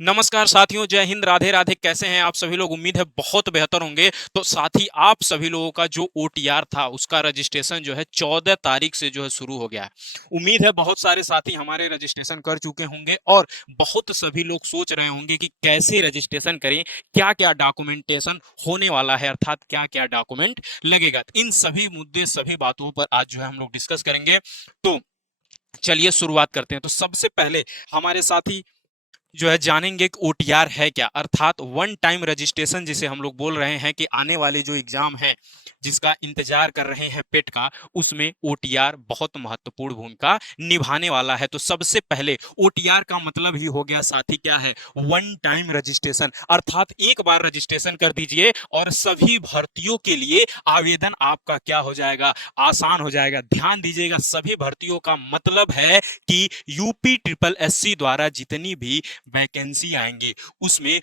नमस्कार साथियों, जय हिंद, राधे राधे। कैसे हैं आप सभी लोग? उम्मीद है बहुत बेहतर होंगे। तो साथ ही आप सभी लोगों का जो ओटीआर था उसका रजिस्ट्रेशन जो है 14 तारीख से जो है शुरू हो गया है। उम्मीद है बहुत सारे साथी हमारे रजिस्ट्रेशन कर चुके होंगे और बहुत सभी लोग सोच रहे होंगे कि कैसे रजिस्ट्रेशन करें, क्या क्या डॉक्यूमेंटेशन होने वाला है, अर्थात क्या क्या डॉक्यूमेंट लगेगा। इन सभी मुद्दे, सभी बातों पर आज जो है हम लोग डिस्कस करेंगे। तो चलिए शुरुआत करते हैं। तो सबसे पहले हमारे साथी जो है जानेंगे कि ओटीआर है क्या, अर्थात वन टाइम रजिस्ट्रेशन जिसे हम लोग बोल रहे हैं कि आने वाले जो एग्जाम है जिसका इंतजार कर रहे हैं पेट का, उसमें ओटीआर बहुत महत्वपूर्ण भूमिका निभाने वाला है। तो सबसे पहले ओटीआर का मतलब ही हो गया साथी क्या है? वन टाइम रजिस्ट्रेशन, अर्थात एक बार रजिस्ट्रेशन कर दीजिए और सभी भर्तियों के लिए आवेदन आपका क्या हो जाएगा? आसान हो जाएगा। ध्यान दीजिएगा, सभी भर्तियों का मतलब है कि यूपी ट्रिपल एससी द्वारा जितनी भी वैकेंसी आएंगी उसमें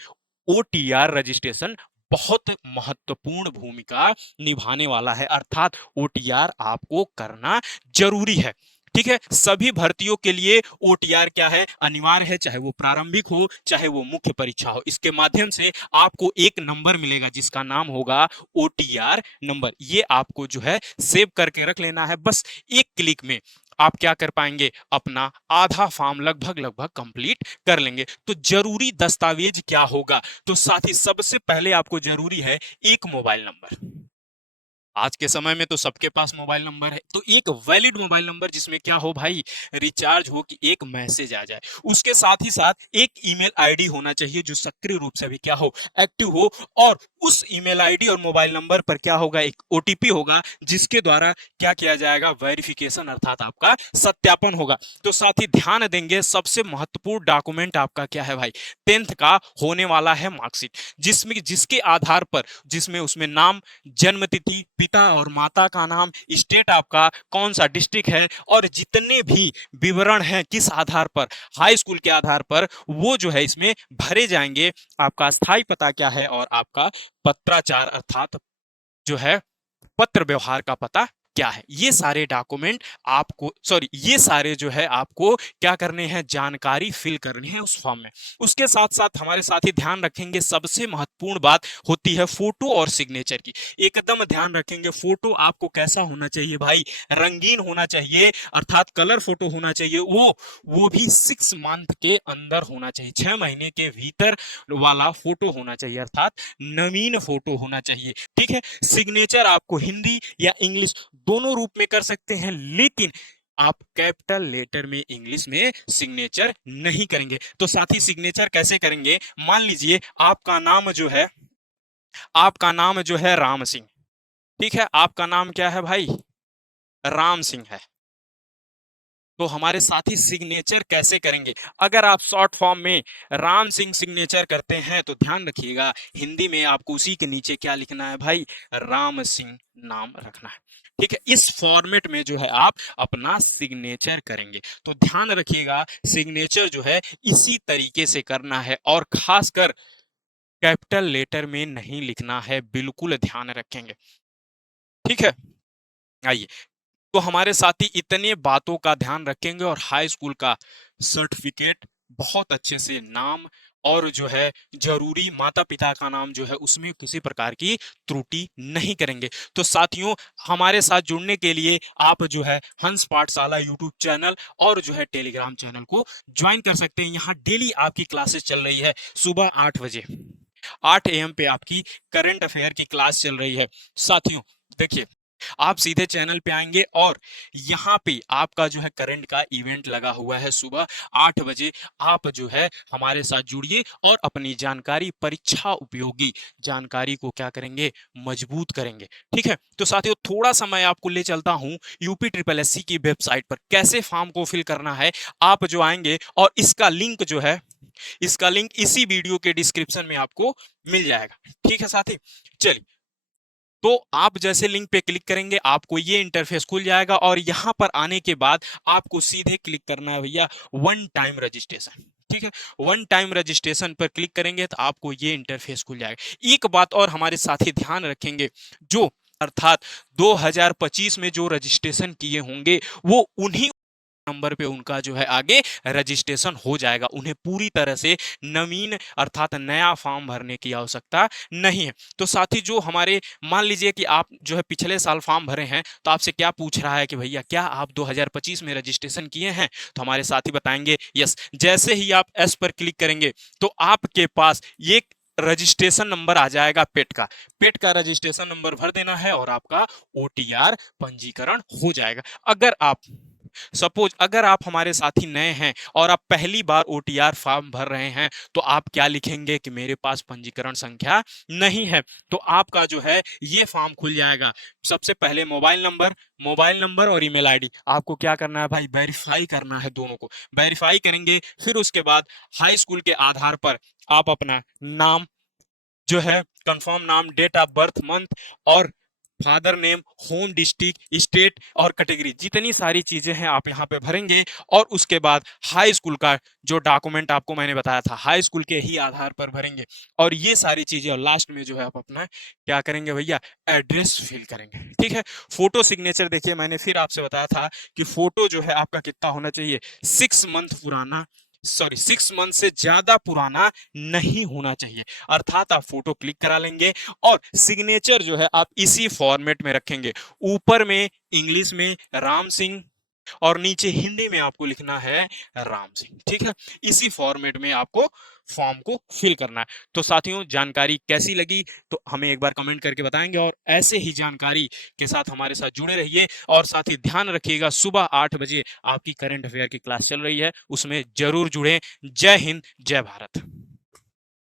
ओटीआर रजिस्ट्रेशन बहुत महत्वपूर्ण भूमिका निभाने वाला है, अर्थात ओटीआर आपको करना जरूरी है। ठीक है, सभी भर्तियों के लिए ओटीआर क्या है? अनिवार्य है, चाहे वो प्रारंभिक हो चाहे वो मुख्य परीक्षा हो। इसके माध्यम से आपको एक नंबर मिलेगा जिसका नाम होगा ओटीआर नंबर। ये आपको जो है सेव करके रख लेना है। बस एक क्लिक में आप क्या कर पाएंगे? अपना आधा फॉर्म लगभग लगभग कंप्लीट कर लेंगे। तो जरूरी दस्तावेज क्या होगा? तो साथ ही सबसे पहले आपको जरूरी है एक मोबाइल नंबर। आज के समय में तो सबके पास मोबाइल नंबर है, तो एक वैलिड मोबाइल नंबर जिसमें क्या हो भाई? रिचार्ज हो, कि एक मैसेज आ जाए। उसके साथ ही साथ एक ईमेल आईडी होना चाहिए जो सक्रिय रूप से भी क्या हो? एक्टिव हो। और उस ईमेल आईडी और मोबाइल नंबर पर क्या होगा? एक ओटीपी होगा जिसके द्वारा क्या किया जाएगा? वेरिफिकेशन, अर्थात आपका सत्यापन होगा। तो साथ ही ध्यान देंगे, सबसे महत्वपूर्ण डॉक्यूमेंट आपका क्या है भाई? 10th का होने वाला है मार्कशीट, जिसमें जिसके आधार पर, जिसमें उसमें नाम, जन्म तिथि, पिता और माता का नाम, स्टेट आपका कौन सा डिस्ट्रिक्ट है, और जितने भी विवरण हैं किस आधार पर, हाई स्कूल के आधार पर, वो जो है इसमें भरे जाएंगे। आपका स्थायी पता क्या है और आपका पत्राचार, अर्थात जो है पत्र व्यवहार का पता क्या है, ये सारे डॉक्यूमेंट आपको, सॉरी, ये सारे जो है आपको क्या करने हैं? जानकारी फिल करनी है उस फॉर्म में। उसके साथ साथ हमारे साथ ही ध्यान रखेंगे, सबसे महत्वपूर्ण बात होती है फोटो और सिग्नेचर की। एकदम ध्यान रखेंगे, फोटो आपको कैसा होना चाहिए भाई? रंगीन होना चाहिए, अर्थात कलर फोटो होना चाहिए। वो भी 6 मंथ के अंदर होना चाहिए, 6 महीने के भीतर वाला फोटो होना चाहिए, अर्थात नवीन फोटो होना चाहिए। ठीक है, सिग्नेचर आपको हिंदी या इंग्लिश दोनों रूप में कर सकते हैं, लेकिन आप कैपिटल लेटर में इंग्लिश में सिग्नेचर नहीं करेंगे। तो साथ ही सिग्नेचर कैसे करेंगे? मान लीजिए आपका नाम जो है राम सिंह। ठीक है, आपका नाम क्या है भाई? राम सिंह है। तो हमारे साथी सिग्नेचर कैसे करेंगे? अगर आप शॉर्ट फॉर्म में राम सिंह सिग्नेचर करते हैं तो ध्यान रखिएगा, हिंदी में आपको उसी के नीचे क्या लिखना है भाई? राम सिंह नाम रखना है। ठीक है, इस फॉर्मेट में जो है आप अपना सिग्नेचर करेंगे। तो ध्यान रखिएगा, सिग्नेचर जो है इसी तरीके से करना है और खासकर कैपिटल लेटर में नहीं लिखना है, बिल्कुल ध्यान रखेंगे। ठीक है, आइए। तो हमारे साथी इतने बातों का ध्यान रखेंगे और हाई स्कूल का सर्टिफिकेट, बहुत अच्छे से नाम, और जो है जरूरी माता पिता का नाम जो है उसमें किसी प्रकार की त्रुटि नहीं करेंगे। तो साथियों, हमारे साथ जुड़ने के लिए आप जो है हंस पाठशाला यूट्यूब चैनल और जो है टेलीग्राम चैनल को ज्वाइन कर सकते हैं। यहाँ डेली आपकी क्लासेस चल रही है, सुबह 8 बजे, 8 AM पे आपकी करंट अफेयर की क्लास चल रही है। साथियों देखिए, आप सीधे चैनल पे आएंगे और यहाँ पे आपका जो है करंट का इवेंट लगा हुआ है सुबह 8 बजे। आप जो है हमारे साथ जुड़िए और अपनी जानकारी, परीक्षा उपयोगी जानकारी को क्या करेंगे? मजबूत करेंगे। ठीक है, तो साथियों थोड़ा सा मैं आपको ले चलता हूँ यूपी ट्रिपल एससी की वेबसाइट पर, कैसे फॉर्म को फिल करना है। आप जो आएंगे और इसका लिंक इसी वीडियो के डिस्क्रिप्शन में आपको मिल जाएगा। ठीक है साथी, चलिए। तो आप जैसे लिंक पे क्लिक करेंगे आपको ये इंटरफेस खुल जाएगा और यहां पर आने के बाद आपको सीधे क्लिक करना है भैया वन टाइम रजिस्ट्रेशन। ठीक है, वन टाइम रजिस्ट्रेशन पर क्लिक करेंगे तो आपको ये इंटरफेस खुल जाएगा। एक बात और हमारे साथी ध्यान रखेंगे, जो अर्थात 2025 में जो रजिस्ट्रेशन किए होंगे वो उन्हीं नंबर पे उनका जो है आगे रजिस्ट्रेशन हो जाएगा। उन्हें पूरी तरह से नवीन अर्थात नया फॉर्म भरने की आवश्यकता नहीं है। तो साथ ही जो हमारे मान लीजिए कि आप जो है पिछले साल फॉर्म भरे हैं, तो आपसे क्या पूछ रहा है कि भैया क्या आप 2025 में रजिस्ट्रेशन किए हैं? तो हमारे साथी बताएंगे यस। जैसे ही आप एस पर क्लिक करेंगे तो आपके पास ये रजिस्ट्रेशन नंबर आ जाएगा पेट का। पेट का रजिस्ट्रेशन नंबर भर देना है और आपका ओटीआर पंजीकरण हो जाएगा। अगर आप सपोज अगर आप हमारे साथी नए हैं और आप पहली बार ओटीआर फॉर्म भर रहे हैं, तो आप क्या लिखेंगे कि मेरे पास पंजीकरण संख्या नहीं है। तो आपका जो है ये फॉर्म खुल जाएगा। सबसे पहले मोबाइल नंबर और ईमेल आईडी आपको क्या करना है भाई, वेरीफाई करना है। दोनों को वेरीफाई करेंगे, फिर उसके बाद हाई स्कूल के आधार पर आप अपना नाम जो है कंफर्म नाम, डेट ऑफ बर्थ, मंथ और father name, home district, state और कैटेगरी, जितनी सारी चीजें हैं आप यहाँ पे भरेंगे। और उसके बाद हाई स्कूल का जो डॉक्यूमेंट आपको मैंने बताया था, हाई स्कूल के ही आधार पर भरेंगे। और ये सारी चीजें, और लास्ट में जो है आप अपना क्या करेंगे भैया, एड्रेस फिल करेंगे। ठीक है। फोटो सिग्नेचर देखिए, मैंने फिर आपसे बताया था कि फोटो जो है आपका कितना होना चाहिए, 6 मंथ पुराना, सॉरी 6 मंथ से ज्यादा पुराना नहीं होना चाहिए। अर्थात आप फोटो क्लिक करा लेंगे और सिग्नेचर जो है आप इसी फॉर्मेट में रखेंगे। ऊपर में इंग्लिश में राम सिंह और नीचे हिंदी में आपको लिखना है राम सिंह। ठीक है। इसी फॉर्मेट में आपको फॉर्म को फिल करना है। तो साथियों, जानकारी कैसी लगी तो हमें एक बार कमेंट करके बताएंगे, और ऐसे ही जानकारी के साथ हमारे साथ जुड़े रहिए। और साथ ही ध्यान रखिएगा, सुबह 8 बजे आपकी करंट अफेयर की क्लास चल रही है, उसमें जरूर जुड़ें। जय हिंद, जय भारत।